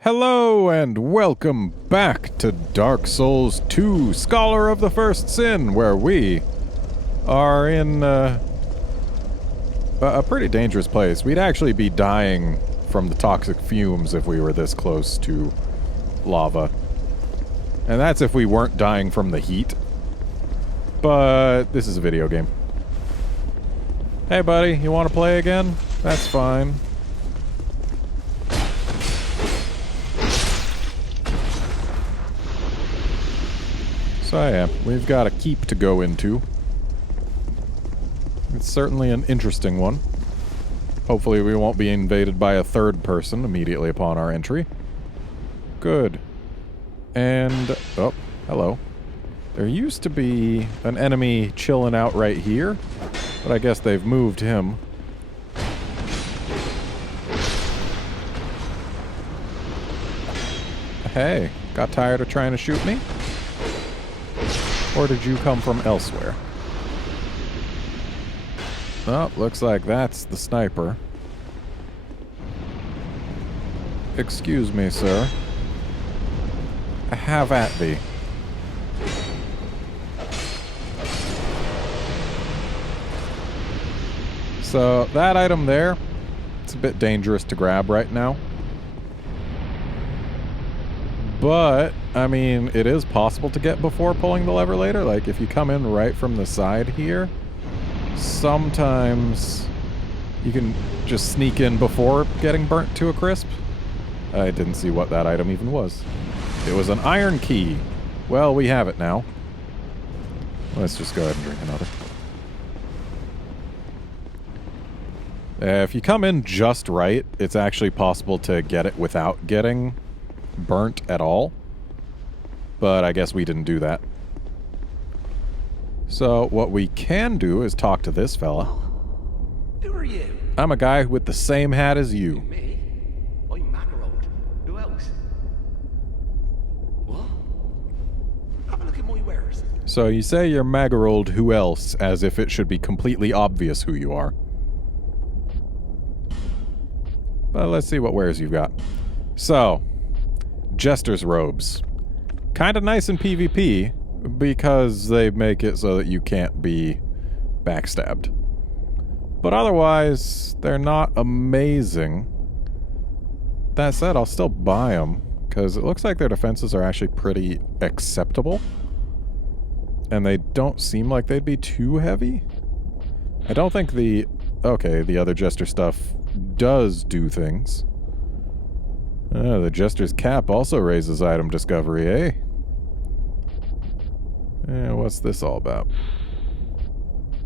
Hello and welcome back to Dark Souls 2, Scholar of the First Sin, where we are in a pretty dangerous place. We'd actually be dying from the toxic fumes if we were this close to lava. And that's if we weren't dying from the heat. But this is a video game. Hey buddy, you want to play again? That's fine. So yeah, we've got a keep to go into. It's certainly an interesting one. Hopefully we won't be invaded by a third person immediately upon our entry. Good. And, oh, hello. There used to be an enemy chilling out right here, but I guess they've moved him. Hey, got tired of trying to shoot me? Or did you come from elsewhere? Oh, looks like that's the sniper. Excuse me, sir. Have at thee. So, that item there, it's a bit dangerous to grab right now. But, I mean, it is possible to get before pulling the lever later. Like, if you come in right from the side here, sometimes you can just sneak in before getting burnt to a crisp. I didn't see what that item even was. It was an iron key. Well, we have it now. Let's just go ahead and drink another. If you come in just right, it's actually possible to get it without getting burnt at all. But I guess we didn't do that. So what we can do is talk to this fella. Who are you? I'm a guy with the same hat as you. Me? I'm Macarold. Who else? What? Have a look at my wares. So you say you're Magarold, who else, as if it should be completely obvious who you are. But let's see what wares you've got. So, Jester's robes. Kinda nice in PvP, because they make it so that you can't be backstabbed. But otherwise, they're not amazing. That said, I'll still buy them, because it looks like their defenses are actually pretty acceptable. And they don't seem like they'd be too heavy. I don't think the other Jester stuff does do things. The Jester's cap also raises item discovery, eh? What's this all about?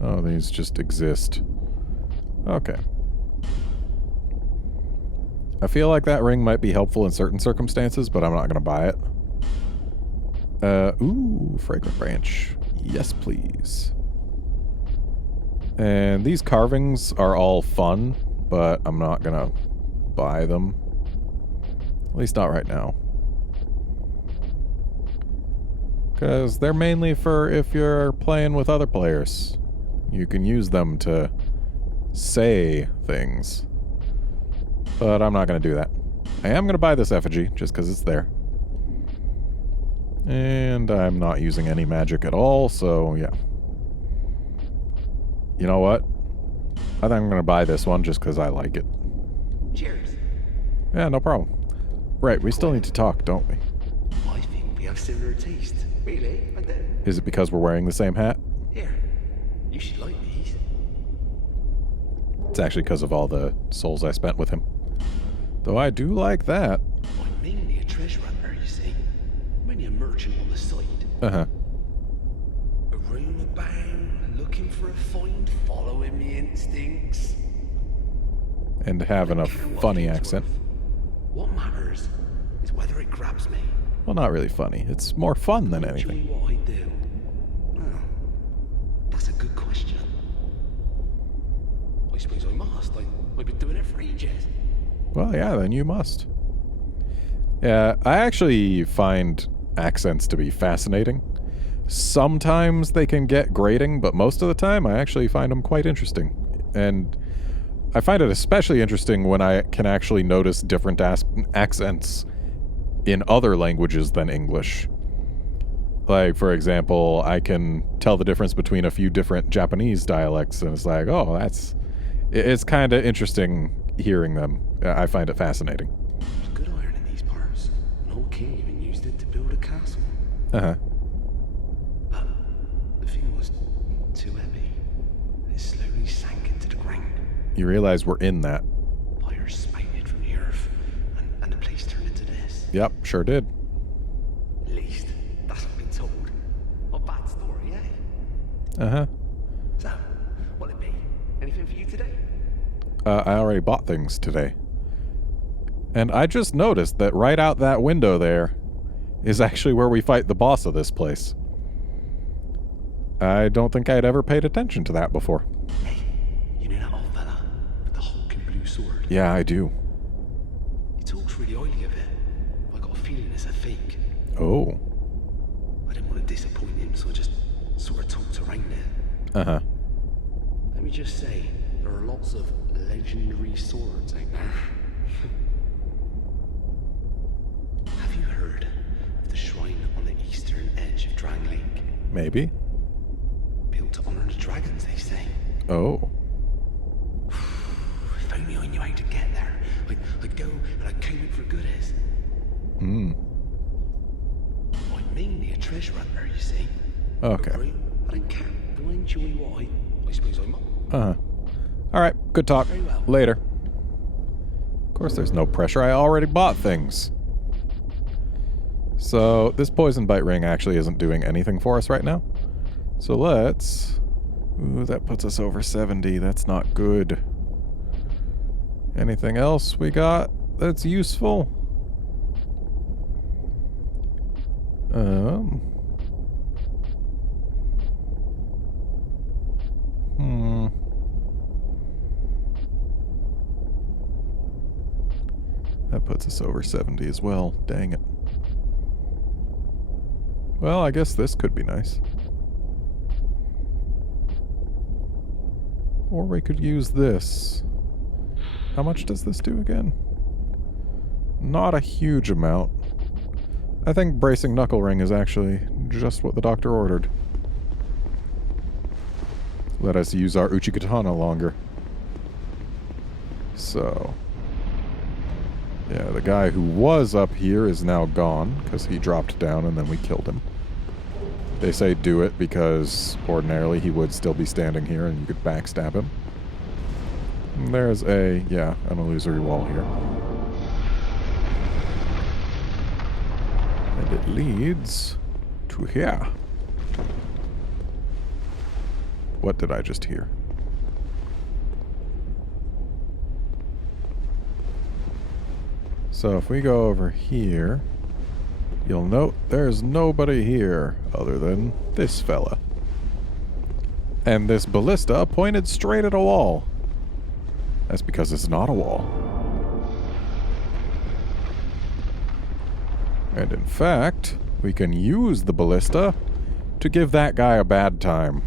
Oh, these just exist. Okay. I feel like that ring might be helpful in certain circumstances, but I'm not gonna buy it. Ooh, fragrant branch. Yes, please. And these carvings are all fun, but I'm not gonna buy them. At least not right now. Because they're mainly for if you're playing with other players. You can use them to say things. But I'm not going to do that. I am going to buy this effigy, just because it's there. And I'm not using any magic at all, so yeah. You know what? I think I'm going to buy this one just because I like it. Cheers. Yeah, no problem. Right, we still need to talk, don't we? I think we have similar taste. Really? And then? Is it because we're wearing the same hat? Here. You should like these. It's actually because of all the souls I spent with him. Though I do like that. I'm mainly a treasure hunter, you see. Mainly a merchant on the side. Uh-huh. A room about, looking for a find, following me instincts. And having a funny accent. What matters is whether it grabs me. Well, not really funny. It's more fun than anything. Enjoy what I do. Well, that's a good question. I suppose I must. I've been doing it for ages. Well, yeah, then you must. Yeah, I actually find accents to be fascinating. Sometimes they can get grating, but most of the time I actually find them quite interesting. And I find it especially interesting when I can actually notice different accents in other languages than English. Like, for example, I can tell the difference between a few different Japanese dialects, and it's like, oh, it's kind of interesting hearing them. I find it fascinating. There's good iron in these parts. An old king even used it to build a castle. Uh-huh. But the thing was too heavy. It slowly sank into the ground. You realize we're in that. Fire spouted from the earth, and the place turned into this. Yep, sure did. At least, that's what I've been told. A bad story, eh? Uh-huh. So, what'll it be? Anything for you today? I already bought things today. And I just noticed that right out that window there is actually where we fight the boss of this place. I don't think I'd ever paid attention to that before. Hey, you know that old fella with the hulking blue sword? Yeah, I do. He talks really highly of it. I got a feeling it's a fake. Oh. I didn't want to disappoint him, so I just sort of talked around it. Uh-huh. Let me just say, there are lots of legendary swords out there. Have you heard of the shrine on the eastern edge of Drang Lake? Maybe. Built to honor the dragons, they say. Oh. If only I knew how to get there. I'd go and I'd count it for goodies. Hmm. I'm mainly a treasure hunter, you see. Okay. Right? I don't care. Do I enjoy what I suppose I might. Uh-huh. Alright, good talk. Very well. Later. Of course there's no pressure, I already bought things. So, this poison bite ring actually isn't doing anything for us right now. So let's... Ooh, that puts us over 70, that's not good. Anything else we got that's useful? That puts us over 70 as well. Dang it. Well, I guess this could be nice. Or we could use this. How much does this do again? Not a huge amount. I think bracing knuckle ring is actually just what the doctor ordered. Let us use our Uchikatana longer. So... yeah, the guy who was up here is now gone, because he dropped down and then we killed him. They say do it because ordinarily he would still be standing here and you could backstab him. And there's an illusory wall here. And it leads to here. What did I just hear? So if we go over here, you'll note there's nobody here other than this fella. And this ballista pointed straight at a wall. That's because it's not a wall. And in fact, we can use the ballista to give that guy a bad time.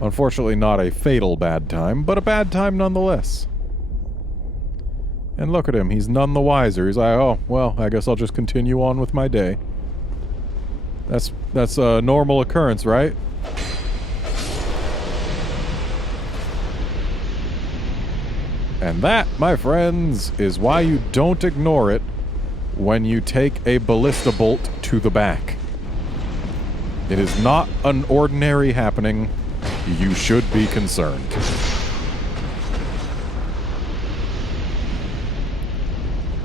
Unfortunately, not a fatal bad time, but a bad time nonetheless. And look at him, he's none the wiser. He's like, oh, well, I guess I'll just continue on with my day. That's a normal occurrence, right? And that, my friends, is why you don't ignore it when you take a ballista bolt to the back. It is not an ordinary happening. You should be concerned.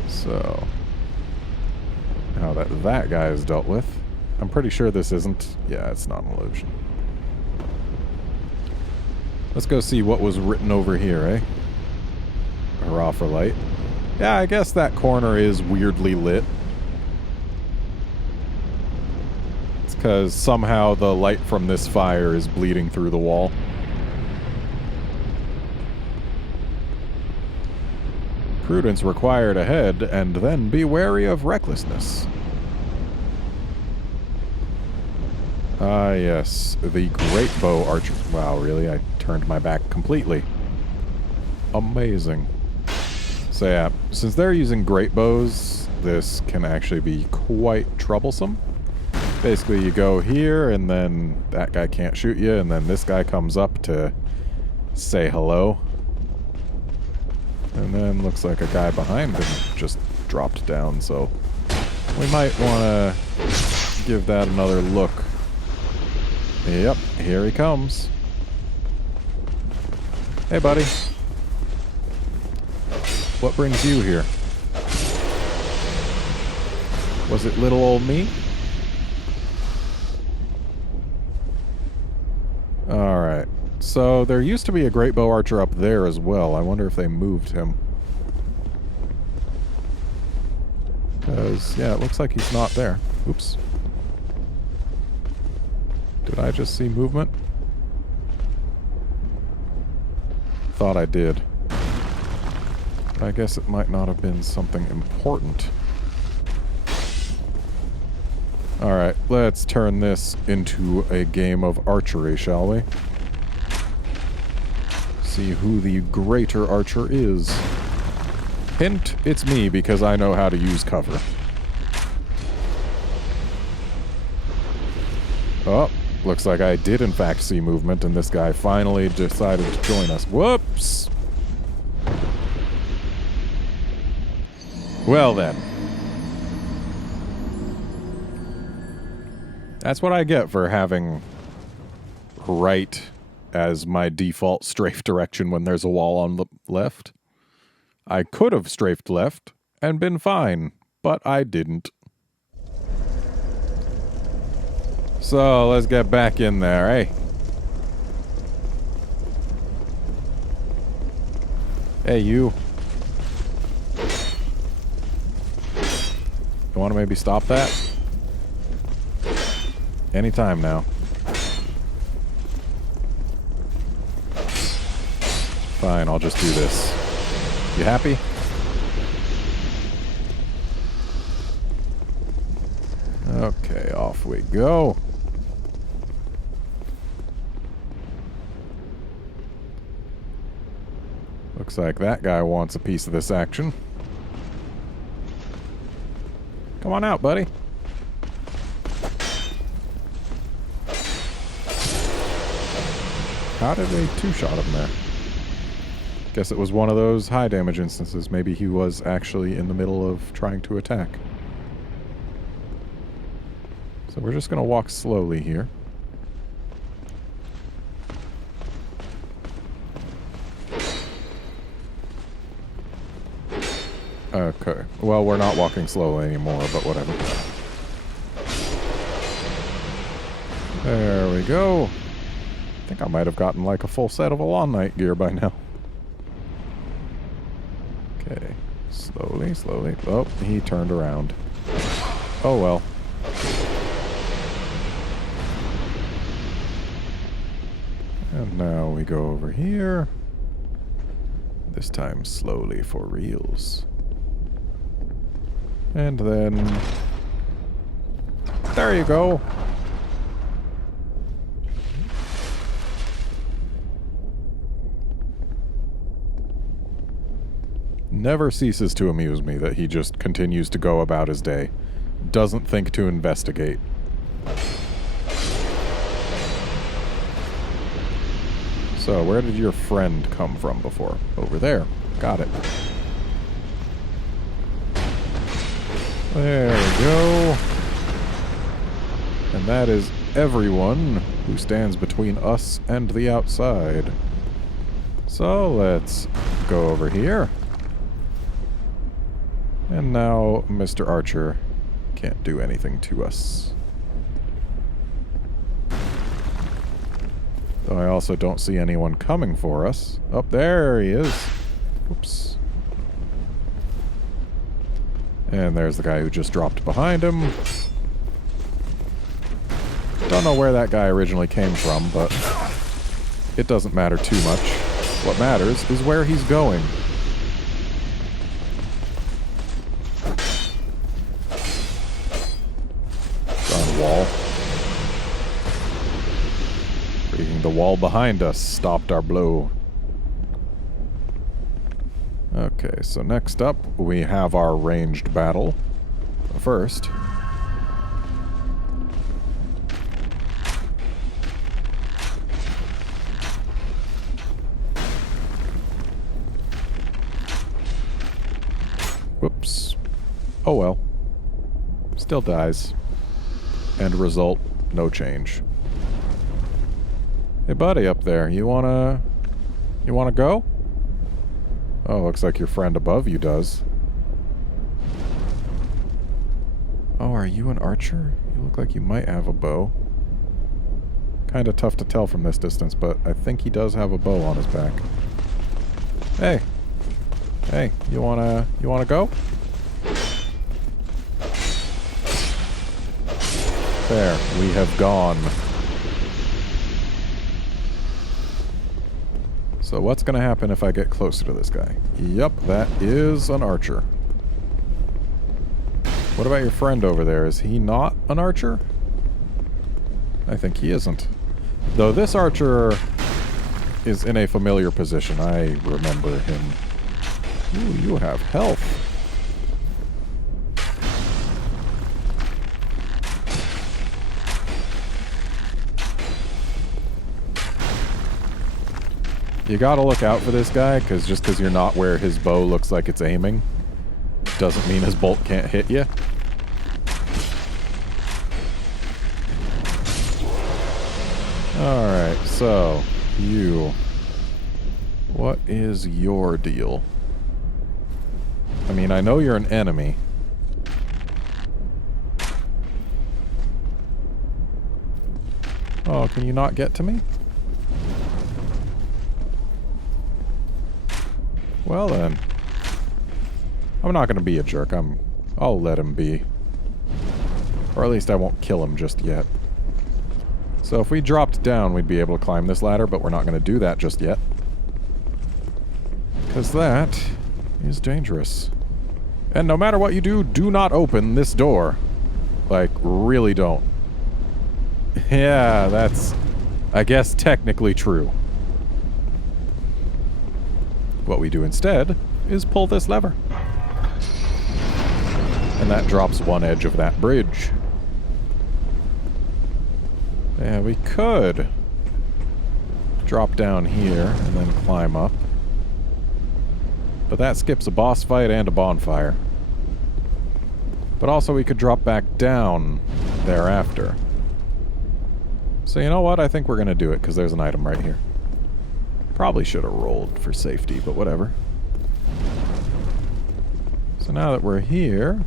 So, now that that guy is dealt with, I'm pretty sure this isn't... yeah, it's not an illusion. Let's go see what was written over here, eh? Hurrah for light. Yeah, I guess that corner is weirdly lit. It's because somehow the light from this fire is bleeding through the wall. Prudence required ahead, and then be wary of recklessness. Ah, yes. The great bow archer. Wow, really? I turned my back completely. Amazing. So yeah, since they're using great bows, this can actually be quite troublesome. Basically, you go here, and then that guy can't shoot you, and then this guy comes up to say hello. And then looks like a guy behind him just dropped down, so we might want to give that another look. Yep, here he comes. Hey, buddy. What brings you here? Was it little old me? Alright. So there used to be a great bow archer up there as well. I wonder if they moved him. Because, yeah, it looks like he's not there. Oops. Did I just see movement? Thought I did. But I guess it might not have been something important. Alright, let's turn this into a game of archery, shall we? See who the greater archer is. Hint, it's me because I know how to use cover. Oh, looks like I did in fact see movement and this guy finally decided to join us. Whoops! Well then. That's what I get for having right as my default strafe direction when there's a wall on the left. I could have strafed left and been fine, but I didn't. So, let's get back in there, eh? Hey, you. You want to maybe stop that? Anytime now. Fine, I'll just do this. You happy? Okay, off we go. Looks like that guy wants a piece of this action. Come on out, buddy. How did they two-shot him there? Guess it was one of those high damage instances. Maybe he was actually in the middle of trying to attack. So we're just going to walk slowly here. Okay. Well, we're not walking slowly anymore, but whatever. There we go. I think I might have gotten like a full set of Alonne-sy gear by now. Okay. Slowly, slowly. Oh, he turned around. Oh well. And now we go over here. This time slowly for reals. And then... there you go! Never ceases to amuse me that he just continues to go about his day. Doesn't think to investigate. So, where did your friend come from before? Over there. Got it. There we go. And that is everyone who stands between us and the outside. So, let's go over here. And now Mr. Archer can't do anything to us. Though I also don't see anyone coming for us. Oh, there he is. Oops. And there's the guy who just dropped behind him. Don't know where that guy originally came from, but it doesn't matter too much. What matters is where he's going. Wall. Breaking the wall behind us stopped our blow. Okay, so next up we have our ranged battle. First, whoops. Oh well. Still dies. End result, no change. Hey buddy up there, you wanna go? Oh, looks like your friend above you does. Oh, are you an archer? You look like you might have a bow. Kinda tough to tell from this distance, but I think he does have a bow on his back. Hey. Hey, you wanna go? There, we have gone. So what's gonna happen if I get closer to this guy? Yup, that is an archer. What about your friend over there? Is he not an archer? I think he isn't. Though this archer is in a familiar position. I remember him. Ooh, you have health. You gotta look out for this guy, because just because you're not where his bow looks like it's aiming, doesn't mean his bolt can't hit you. Alright, so, you. What is your deal? I mean, I know you're an enemy. Oh, can you not get to me? Well then. I'm not gonna be a jerk. I'll let him be. Or at least I won't kill him just yet. So if we dropped down, we'd be able to climb this ladder, but we're not gonna do that just yet. Because that is dangerous. And no matter what you do, do not open this door. Like, really don't. Yeah, that's, I guess, technically true. What we do instead is pull this lever. And that drops one edge of that bridge. Yeah, we could drop down here and then climb up. But that skips a boss fight and a bonfire. But also we could drop back down thereafter. So you know what? I think we're going to do it because there's an item right here. Probably should have rolled for safety, but whatever. So now that we're here,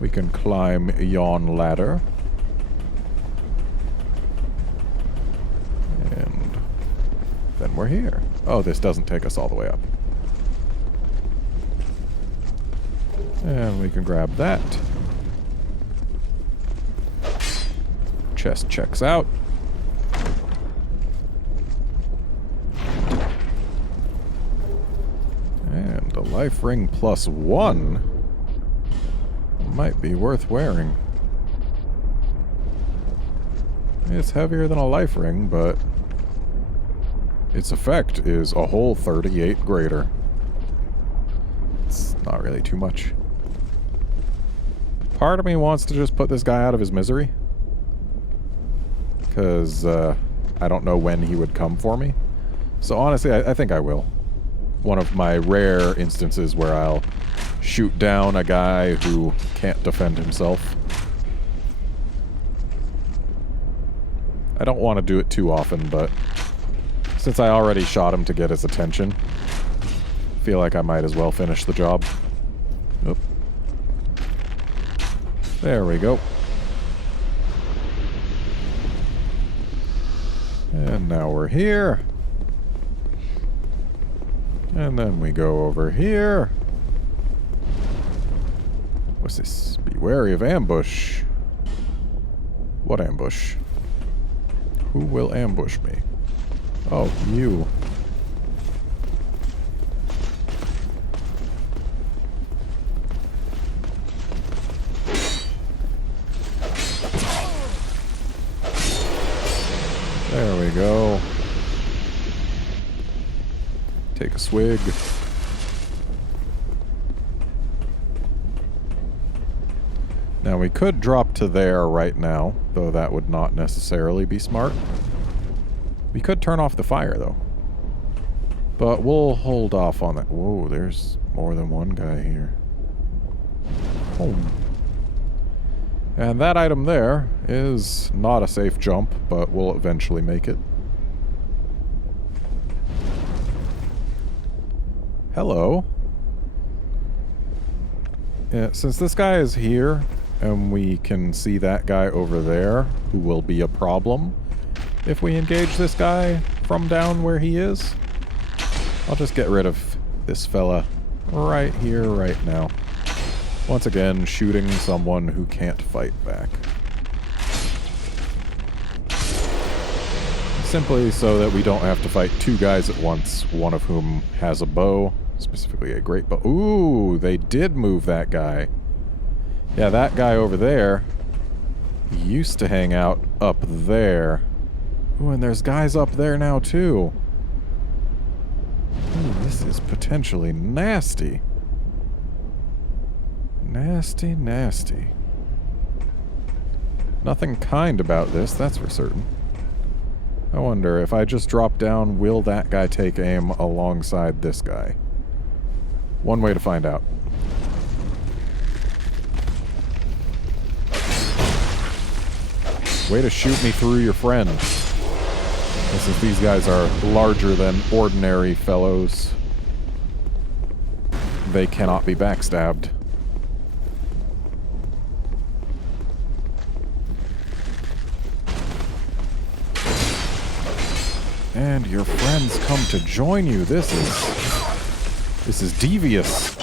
we can climb yon ladder. And then we're here. Oh, this doesn't take us all the way up. And we can grab that. Chest checks out. And a life ring +1 might be worth wearing. It's heavier than a life ring, but its effect is a whole 38 greater. It's not really too much. Part of me wants to just put this guy out of his misery. Because I don't know when he would come for me. So honestly, I think I will. One of my rare instances where I'll shoot down a guy who can't defend himself. I don't want to do it too often, but since I already shot him to get his attention, I feel like I might as well finish the job. Oop. There we go. And now we're here. And then we go over here. What's this? Be wary of ambush. What ambush? Who will ambush me? Oh, you. There we go. Take a swig. Now we could drop to there right now, though that would not necessarily be smart. We could turn off the fire, though. But we'll hold off on that. Whoa, there's more than one guy here. Oh. And that item there is not a safe jump, but we'll eventually make it. Hello. Yeah, since this guy is here, and we can see that guy over there, who will be a problem if we engage this guy from down where he is, I'll just get rid of this fella right here, right now. Once again, shooting someone who can't fight back. Simply so that we don't have to fight two guys at once, one of whom has a bow, specifically a great bow. Ooh, they did move that guy. Yeah, that guy over there used to hang out up there. Ooh, and there's guys up there now, too. Ooh, this is potentially nasty. Nasty, nasty. Nothing kind about this, that's for certain. I wonder, if I just drop down, will that guy take aim alongside this guy? One way to find out. Way to shoot me through your friend. And since these guys are larger than ordinary fellows, they cannot be backstabbed. And your friends come to join you. This is devious.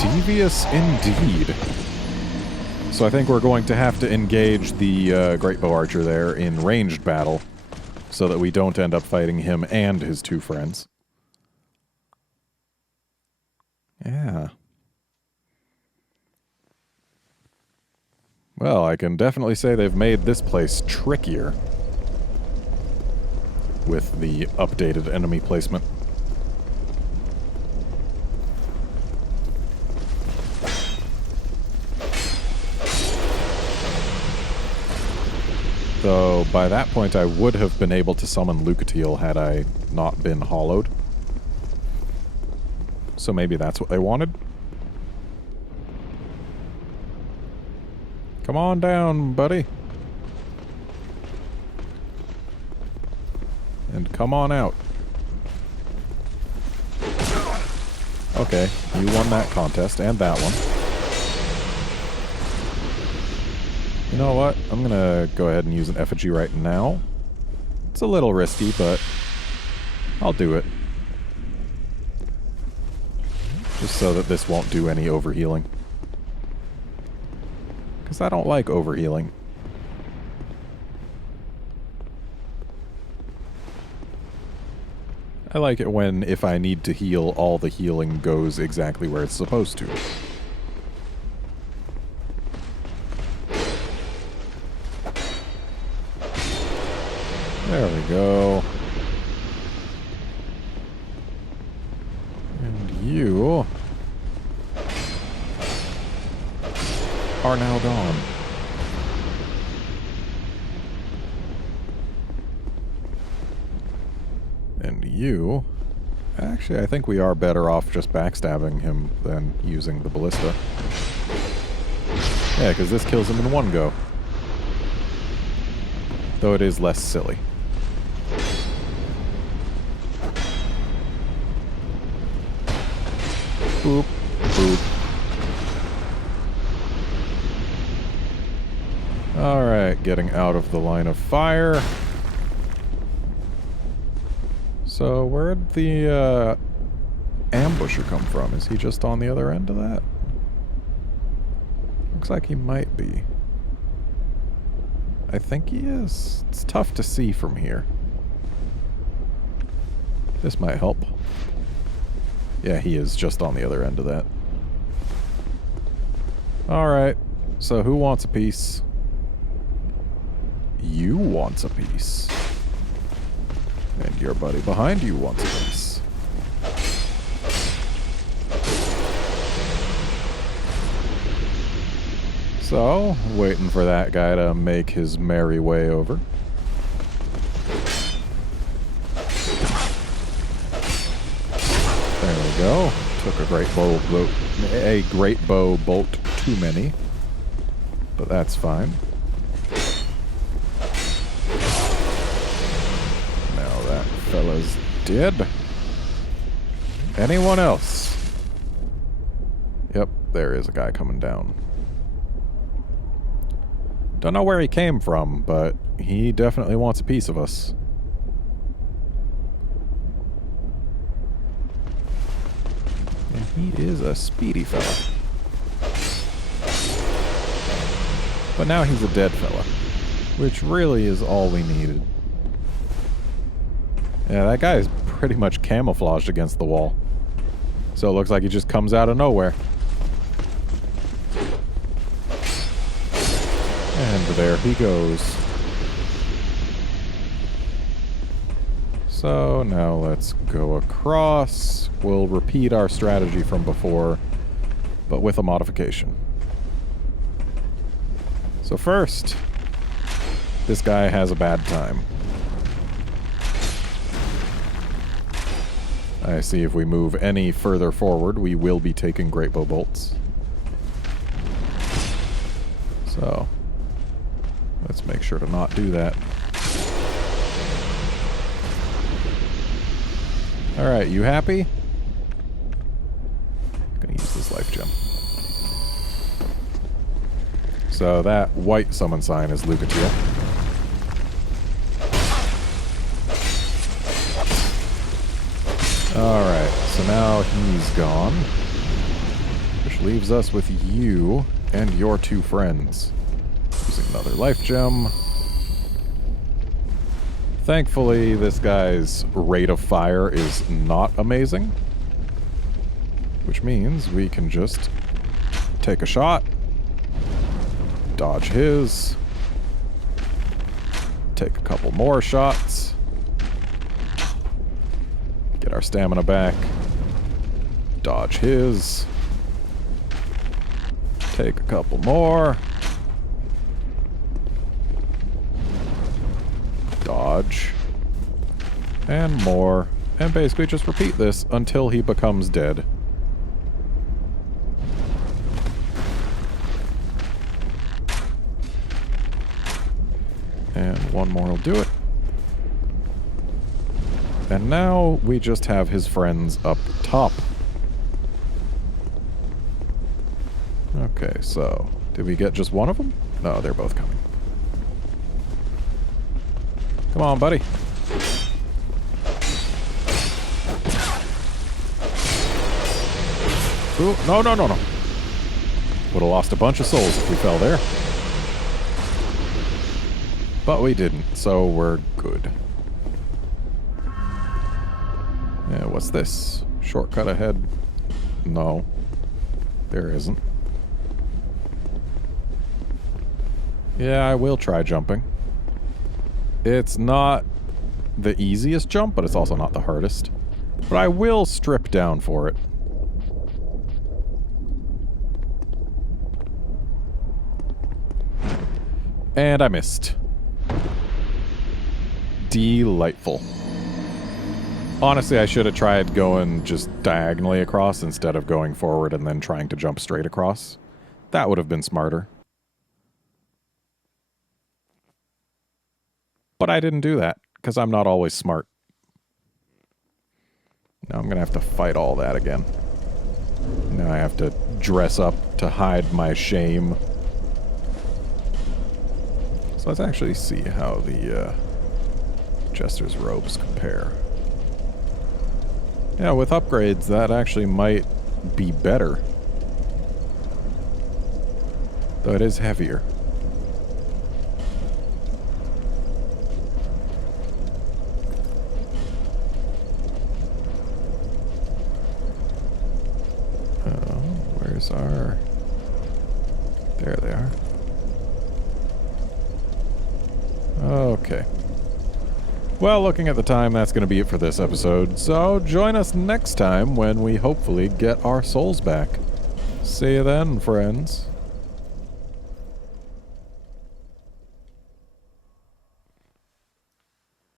Devious indeed. So I think we're going to have to engage the Great Bow Archer there in ranged battle so that we don't end up fighting him and his two friends. Yeah. Well, I can definitely say they've made this place trickier with the updated enemy placement. Though, by that point I would have been able to summon Lucatiel had I not been hollowed. So maybe that's what they wanted? Come on down, buddy. And come on out. Okay, you won that contest, and that one. You know what? I'm gonna go ahead and use an effigy right now. It's a little risky, but I'll do it. Just so that this won't do any overhealing. Because I don't like overhealing. I like it when, if I need to heal, all the healing goes exactly where it's supposed to. There we go. And you are now gone. And you... Actually, I think we are better off just backstabbing him than using the ballista. Yeah, because this kills him in one go. Though it is less silly. Boop, boop. Alright, getting out of the line of fire. So, where'd the ambusher come from? Is he just on the other end of that? Looks like he might be. I think he is. It's tough to see from here. This might help. Yeah, he is just on the other end of that. Alright, so who wants a piece? You wants a piece. And your buddy behind you wants a piece. So, waiting for that guy to make his merry way over. There we go. Took a great bow bolt too many. But that's fine. Now that fella's dead. Anyone else? Yep, there is a guy coming down. Don't know where he came from, but he definitely wants a piece of us. And he is a speedy fella. But now he's a dead fella, which really is all we needed. Yeah, that guy is pretty much camouflaged against the wall. So it looks like he just comes out of nowhere. And there he goes. So now let's go across. We'll repeat our strategy from before, but with a modification. So first, this guy has a bad time. I see if we move any further forward, we will be taking great bow bolts. So, let's make sure to not do that. Alright, you happy? Gonna use this life gem. So that white summon sign is Lucatia. Alright, so now he's gone. Which leaves us with you and your two friends. Using another life gem. Thankfully, this guy's rate of fire is not amazing. Which means we can just take a shot. Dodge his. Take a couple more shots. Get our stamina back. Dodge his. Take a couple more. Dodge. And more. And basically just repeat this until he becomes dead. And one more will do it. And now we just have his friends up top. Okay, so did we get just one of them? No, they're both coming. Come on, buddy. Ooh, no, no, no, no. Would have lost a bunch of souls if we fell there. But we didn't, so we're good. Yeah, what's this? Shortcut ahead? No. There isn't. Yeah, I will try jumping. It's not the easiest jump, but it's also not the hardest. But I will strip down for it. And I missed. Delightful. Honestly, I should have tried going just diagonally across instead of going forward and then trying to jump straight across. That would have been smarter. But I didn't do that, because I'm not always smart. Now I'm going to have to fight all that again. Now I have to dress up to hide my shame. So let's actually see how the Jester's robes compare. Yeah, with upgrades, that actually might be better. Though it is heavier. Where's our... There they are. Okay. Well, looking at the time, that's going to be it for this episode. So join us next time when we hopefully get our souls back. See you then, friends.